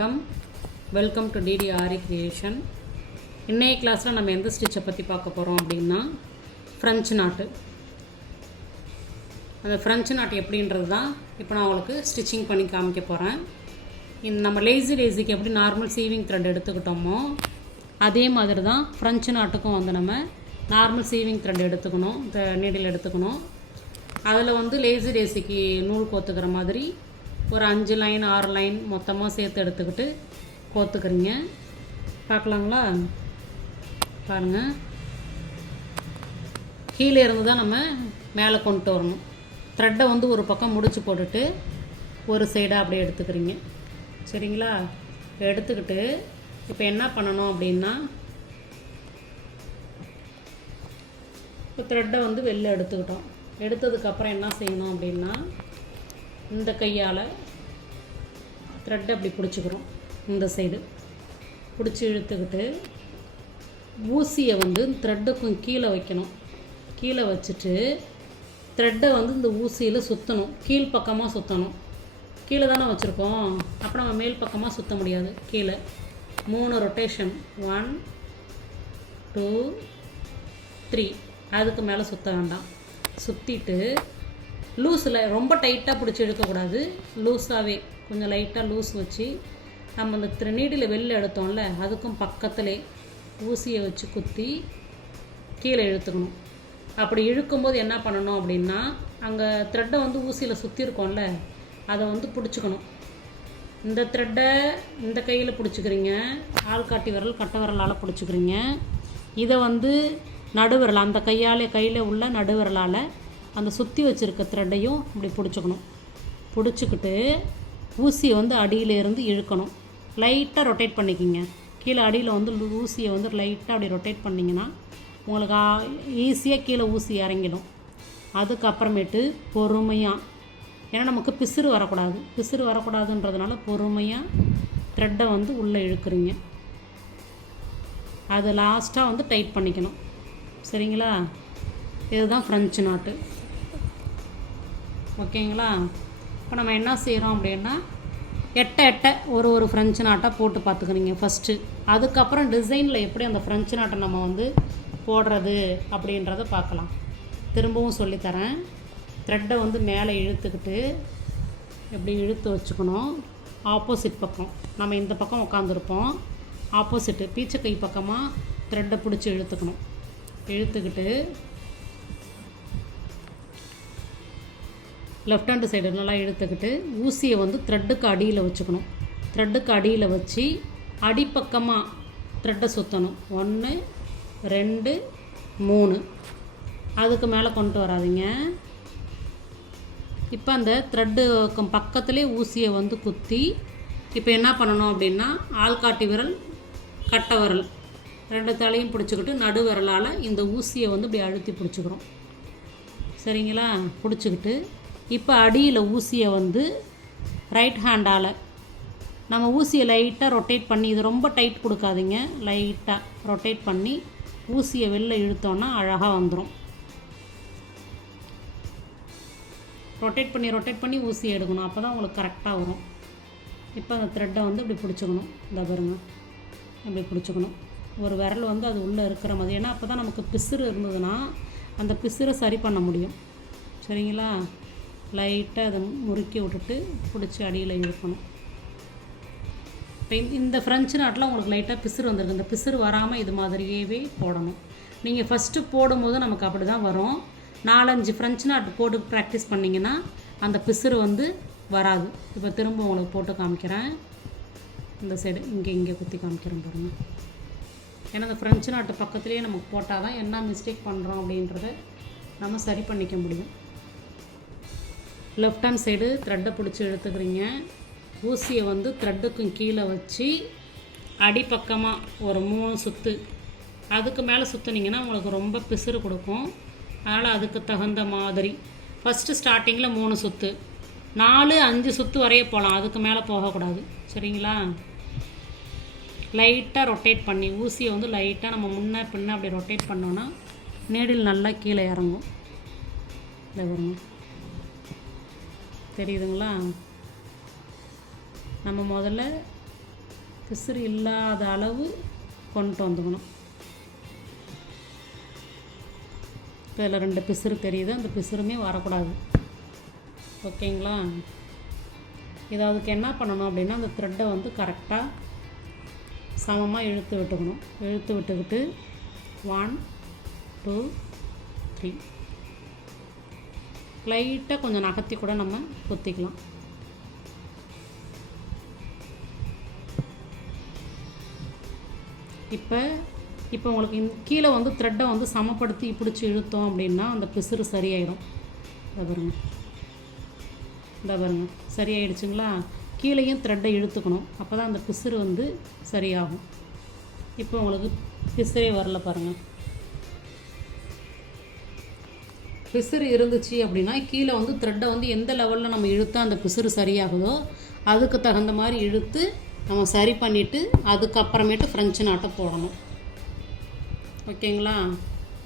வணக்கம். Welcome to DD Aari creation. இன்றைய கிளாஸில் நம்ம எந்த ஸ்டிச்சை பற்றி பார்க்க போகிறோம் அப்படின்னா ஃப்ரெஞ்சு நாட்டு. அந்த ஃப்ரெஞ்சு நாட்டு எப்படின்றது தான் இப்போ நான் உங்களுக்கு ஸ்டிச்சிங் பண்ணி காமிக்க போகிறேன். நம்ம லேசிக்கு எப்படி நார்மல் சீவிங் த்ரெட் எடுத்துக்கிட்டோமோ அதே மாதிரி தான் ஃப்ரெஞ்சு நாட்டுக்கும் வந்து நம்ம நார்மல் சீவிங் த்ரெட் எடுத்துக்கணும், நீடில் எடுத்துக்கணும். அதில் லேசிக்கு நூல் கோத்துக்கிற மாதிரி ஒரு 5 லைன் 6 லைன் மொத்தமாக சேர்த்து எடுத்துக்கிட்டு கோத்துக்கிறீங்க. பார்க்கலாங்களா? பாருங்கள், கீழே இருந்து தான் நம்ம மேலே கொண்டு வரணும். த்ரெட்டை ஒரு பக்கம் முடிச்சு போட்டுட்டு ஒரு சைடாக அப்படியே எடுத்துக்கிறீங்க. சரிங்களா? எடுத்துக்கிட்டு இப்போ என்ன பண்ணணும் அப்படின்னா, இப்போ த்ரெட்டை வெளில எடுத்துக்கிட்டோம். எடுத்ததுக்கப்புறம் என்ன செய்யணும் அப்படின்னா, இந்த கையால் த்ரெட்டை அப்படி பிடிச்சிக்கிறோம். இந்த சைடு பிடிச்சி இழுத்துக்கிட்டு ஊசியை த்ரெட்டுக்கும் கீழே வைக்கணும். கீழே வச்சுட்டு த்ரெட்டை இந்த ஊசியில் சுற்றணும். கீழ் பக்கமாக சுற்றணும். கீழே தானே வச்சுருக்கோம், அப்போ நம்ம மேல் பக்கமாக சுற்ற முடியாது. கீழே 3 ரொட்டேஷன், 1 2 3, அதுக்கு மேலே சுற்ற வேண்டாம். சுற்றிட்டு லூஸில் ரொம்ப டைட்டாக பிடிச்சி இழுக்கக்கூடாது. லூஸாகவே கொஞ்சம் லைட்டாக லூஸ் வச்சு நம்ம அந்த நீடில் வெளில எடுத்தோம்ல, அதுக்கும் பக்கத்துலே ஊசியை வச்சு குத்தி கீழே இழுத்துக்கணும். அப்படி இழுக்கும்போது என்ன பண்ணணும் அப்படின்னா, அங்கே த்ரெட்டை ஊசியில் சுற்றிருக்கோம்ல, அதை பிடிச்சிக்கணும். இந்த த்ரெட்டை இந்த கையில் பிடிச்சிக்கிறீங்க, ஆள்காட்டி விரல் கட்டை விரலால் பிடிச்சிக்கிறீங்க. இதை நடுவிரல், அந்த கையில் உள்ள நடுவிரலால் அந்த சுற்றி வச்சுருக்க த்ரெட்டையும் இப்படி பிடிச்சிக்கணும். பிடிச்சிக்கிட்டு ஊசியை அடியிலேருந்து இழுக்கணும். லைட்டாக ரொட்டேட் பண்ணிக்கிங்க. கீழே அடியில் ஊசியை லைட்டாக அப்படி ரொட்டேட் பண்ணிங்கன்னா உங்களுக்கு ஈஸியாக கீழே ஊசி இறங்கிடும். அதுக்கப்புறமேட்டு பொறுமையாக, ஏன்னா நமக்கு பிசுறு வரக்கூடாது. பிசுறு வரக்கூடாதுன்றதுனால பொறுமையாக த்ரெட்டை உள்ளே இழுக்கிறீங்க. அது லாஸ்ட்டாக டைட் பண்ணிக்கணும். சரிங்களா? இதுதான் ஃப்ரெஞ்சு நாட்டு. ஓகேங்களா? இப்போ நம்ம என்ன செய்கிறோம் அப்படின்னா, எட்ட ஒரு ஃப்ரெஞ்சு நாட்டை போட்டு பார்த்துக்கிறீங்க ஃபஸ்ட்டு. அதுக்கப்புறம் டிசைனில் எப்படி அந்த ஃப்ரெஞ்சு நாட்டை நம்ம போடுறது அப்படின்றத பார்க்கலாம். திரும்பவும் சொல்லித்தரேன். த்ரெட்டை மேலே இழுத்துக்கிட்டு எப்படி இழுத்து வச்சுக்கணும். ஆப்போசிட் பக்கம், நம்ம இந்த பக்கம் உட்காந்துருப்போம், ஆப்போசிட்டு பீச்சக்கை பக்கமாக த்ரெட்டை பிடிச்சி இழுத்துக்கணும். இழுத்துக்கிட்டு லெஃப்ட் ஹேண்டு சைடு நல்லா இழுத்துக்கிட்டு ஊசியை த்ரெட்டுக்கு அடியில் வச்சுக்கணும். த்ரெட்டுக்கு அடியில் வச்சு அடிப்பக்கமாக த்ரெட்டை சுற்றணும். 1 2 3, அதுக்கு மேலே கொண்டு வராதிங்க. இப்போ அந்த த்ரெட்டு பக்கத்துலேயே ஊசியை குத்தி, இப்போ என்ன பண்ணணும் அப்படின்னா, ஆள்காட்டி விரல் கட்டை விரல் 2 தலையும் பிடிச்சிக்கிட்டு நடு விரலால் இந்த ஊசியை இப்படி அழுத்தி பிடிச்சிக்கிறோம். சரிங்களா? பிடிச்சிக்கிட்டு இப்போ அடியில் ஊசியை ரைட் ஹேண்டால் நம்ம ஊசியை லைட்டாக ரொட்டேட் பண்ணி, இது ரொம்ப டைட் கொடுக்காதீங்க, லைட்டாக ரொட்டேட் பண்ணி ஊசியை வெளில இழுத்தோன்னா அழகாக வந்துடும். ரொட்டேட் பண்ணி ஊசியை எடுக்கணும். அப்போ தான் உங்களுக்கு கரெக்டாக வரும். இப்போ அந்த த்ரெட்டை இப்படி பிடிச்சிக்கணும். இந்த பாருங்க, இப்படி பிடிச்சிக்கணும். ஒரு விரல் அது உள்ளே இருக்கிற மாதிரி, ஏன்னா அப்போ தான் நமக்கு பிசுறு இருந்ததுன்னா அந்த பிசுரை சரி பண்ண முடியும். சரிங்களா? லைட்டாக அதை முறுக்கி விட்டுட்டு பிடிச்சி அடியில் இழுக்கணும். இப்போ இந்த ஃப்ரெஞ்சு நாட்டில் உங்களுக்கு லைட்டாக பிசுறு வந்திருக்கு. இந்த பிசுறு வராமல் இது மாதிரியே போடணும். நீங்கள் ஃபஸ்ட்டு போடும்போது நமக்கு அப்படி தான் வரும். 4-5 ஃப்ரெஞ்சு நாட்டு போட்டு ப்ராக்டிஸ் பண்ணிங்கன்னா அந்த பிசுறு வராது. இப்போ திரும்ப உங்களுக்கு போட்டு காமிக்கிறேன். இந்த சைடு இங்கே குத்தி காமிக்கிறேன் பாருங்கள். ஏன்னா அந்த ஃப்ரெஞ்சு நாட்டு பக்கத்துலேயே நமக்கு போட்டால் தான் என்ன மிஸ்டேக் பண்ணுறோம் அப்படின்றத நம்ம சரி பண்ணிக்க முடியும். லெஃப்ட் ஹேண்ட் சைடு த்ரெட்டை பிடிச்சி இழுத்துக்கிறீங்க. ஊசியை த்ரெட்டுக்கும் கீழே வச்சு அடிப்பக்கமாக ஒரு 3 சுற்று, அதுக்கு மேலே சுற்றுனீங்கன்னா உங்களுக்கு ரொம்ப பிசுறு கொடுக்கும். அதனால் அதுக்கு தகுந்த மாதிரி ஃபஸ்ட்டு ஸ்டார்டிங்கில் 3 சுற்று, 4-5 சுற்று வரைய போகலாம். அதுக்கு மேலே போகக்கூடாது. சரிங்களா? லைட்டாக ரொட்டேட் பண்ணி ஊசியை லைட்டாக நம்ம முன்ன பின்ன அப்படி ரொட்டேட் பண்ணோன்னா நீடில் நல்லா கீழே இறங்கும். இதை வருங்க, தெரியுதுங்களா? நம்ம முதல்ல பிசுறு இல்லாத அளவு கொண்டு வந்துக்கணும். இப்போ இதில் 2 பிசுறு தெரியுது, அந்த பிசுறுமே வரக்கூடாது. ஓகேங்களா? இதை அதுக்கு என்ன பண்ணணும் அப்படின்னா, அந்த த்ரெட்டை வந்து கரெக்டாக சமமாக இழுத்து விட்டுக்கணும். இழுத்து விட்டுக்கிட்டு 1 2 3 லைட்டாக கொஞ்சம் நகர்த்தி கூட நம்ம குத்திக்கலாம். இப்போ உங்களுக்கு கீழே வந்து த்ரெட்டை வந்து சமப்படுத்தி பிடிச்சி இழுத்தோம் அப்படின்னா அந்த பிசுறு சரியாயிடும். இந்த பாருங்க சரியாயிடுச்சுங்களா? கீழேயும் த்ரெட்டை இழுத்துக்கணும், அப்போ தான் அந்த பிசுறு வந்து சரியாகும். இப்போ உங்களுக்கு பிசுறே வரல பாருங்கள். பிசுறு இருந்துச்சு அப்படின்னா கீழே வந்து த்ரெட்டை வந்து எந்த லெவலில் நம்ம இழுத்தா அந்த பிசுறு சரியாகுதோ அதுக்கு தகுந்த மாதிரி இழுத்து நம்ம சரி பண்ணிவிட்டு அதுக்கப்புறமேட்டு ஃப்ரெஞ்சு நாட்டை போடணும். ஓகேங்களா?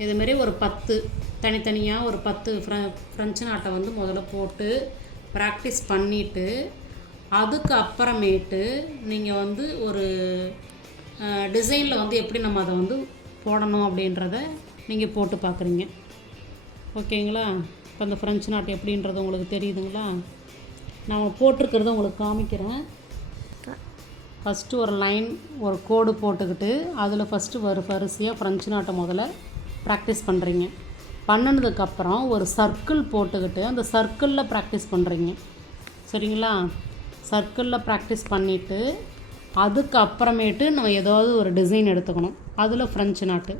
இதுமாரி ஒரு 10 தனித்தனியாக ஒரு 10 ஃப்ரெஞ்சு நாட்டை வந்து முதல்ல போட்டு ப்ராக்டிஸ் பண்ணிவிட்டு அதுக்கு அப்புறமேட்டு நீங்கள் வந்து ஒரு டிசைனில் வந்து எப்படி நம்ம அதை வந்து போடணும் அப்படின்றத நீங்கள் போட்டு பார்க்குறீங்க. ஓகேங்களா? இப்போ அந்த ஃப்ரெஞ்சு நாட்டு எப்படின்றது உங்களுக்கு தெரியுதுங்களா? நான் போட்டிருக்கிறத உங்களுக்கு காமிக்கிறேன். ஃபஸ்ட்டு ஒரு லைன் ஒரு கோடு போட்டுக்கிட்டு அதில் ஃபஸ்ட்டு வரிசையாக ஃப்ரெஞ்சு நாட்டை முதல்ல ப்ராக்டிஸ் பண்ணுறீங்க. பண்ணினதுக்கப்புறம் ஒரு சர்க்கிள் போட்டுக்கிட்டு அந்த சர்க்கிளில் ப்ராக்டிஸ் பண்ணுறீங்க. சரிங்களா? சர்க்கிளில் ப்ராக்டிஸ் பண்ணிவிட்டு அதுக்கு அப்புறமேட்டு நம்ம ஏதாவது ஒரு டிசைன் எடுத்துக்கணும். அதில் ஃப்ரெஞ்சு நாட்டு